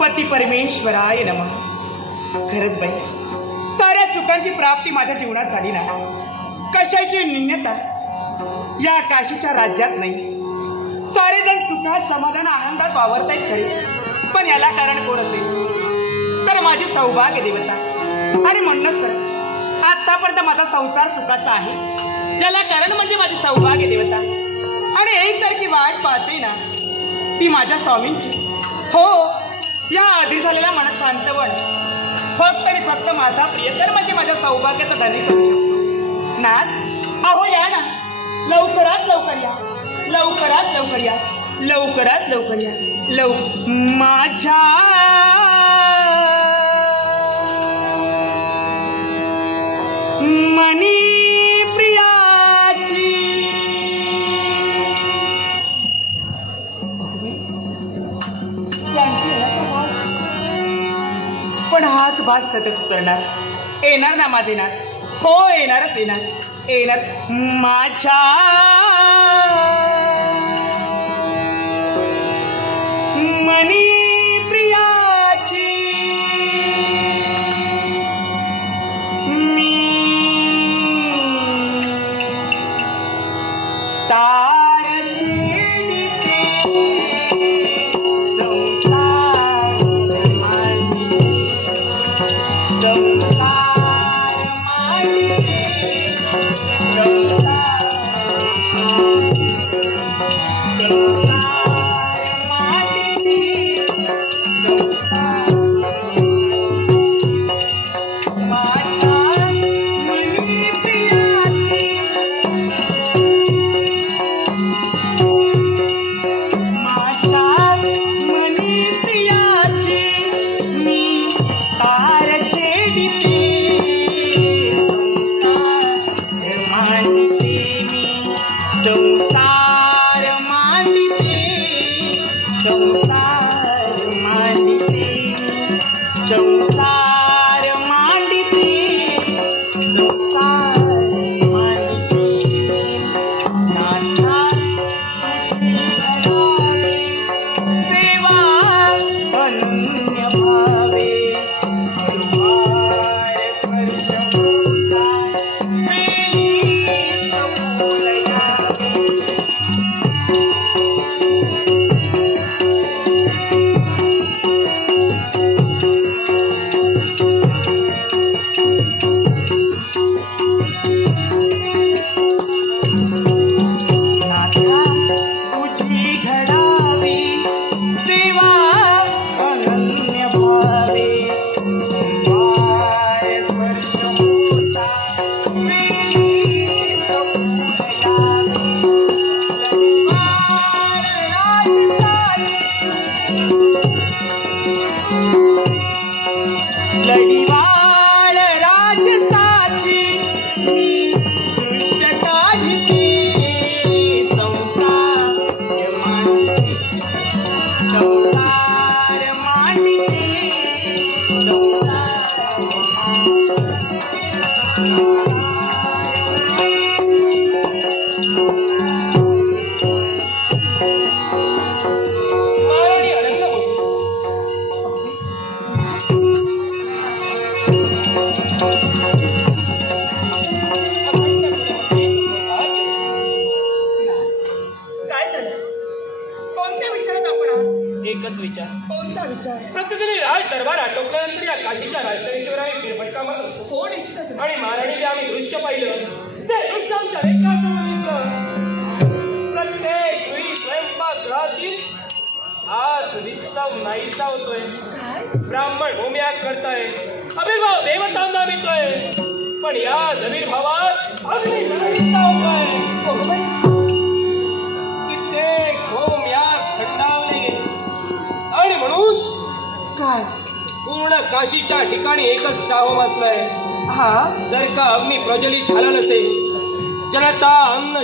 पती परमेश्वराय नमः. खरंच बाई, साऱ्या सुखांची प्राप्ती माझ्या जीवनात झाली ना. कशाची न्यूनता या काशीच्या राज्यात नाही. सारेजण सुखात समाधान आनंदात वावरतायत खरे, पण याला कारण कोण असेल तर माझी सौभाग्य देवता. आणि म्हणूनच तर आतापर्यंत माझा संसार सुखाचा आहे. याला कारण म्हणजे माझी सौभाग्य देवता. आणि एकसारखी वाट पाहते ना ती माझ्या स्वामींची. हो, या आधी झालेल्या मनात शांतवण फक्त आणि फक्त माझा प्रियकर म्हणजे माझ्या सौभाग्याचा धनी करू शकतो. नाथ, अहो या ना, लवकरात लवकर या, लवकरात लवकर या, लवकरात लवकर या. माझ्या मनी प्रियाची. पण हाच भात सतत उतरणार. येणार ना माझे नाथ. हो, येणारच येणार, येणार. माझ्या मनी प्रियाची मी एकच विचार. कोणता विचार? प्रतिदिनी राज दरबार आटोपल्यानंतर या काशीच्या राजधानीशिवाय फेरफटका मारत असतो. हो, निश्चितच. आणि महाराणी जे आम्ही दृश्य पाहिलं ते दृश्य आमच्या रेखासमोर दिसलं. प्रत्येक वेळी स्वयंपाकगृहातील हाच विस्ताव नाहीसा होतोय. ब्राह्मण होम्याग करताय, अभिर्भाव देवतांना मिळतोय. पण या जमीरभावात अग्नी नाहीसा होतोय. कित्येक होम्याग थंडावले आणि म्हणून काय पूर्ण काशीच्या ठिकाणी एकच टाहो वाचलाय. हा, जर का अग्नी प्रज्वलित झाला नसेल, जनता अन्न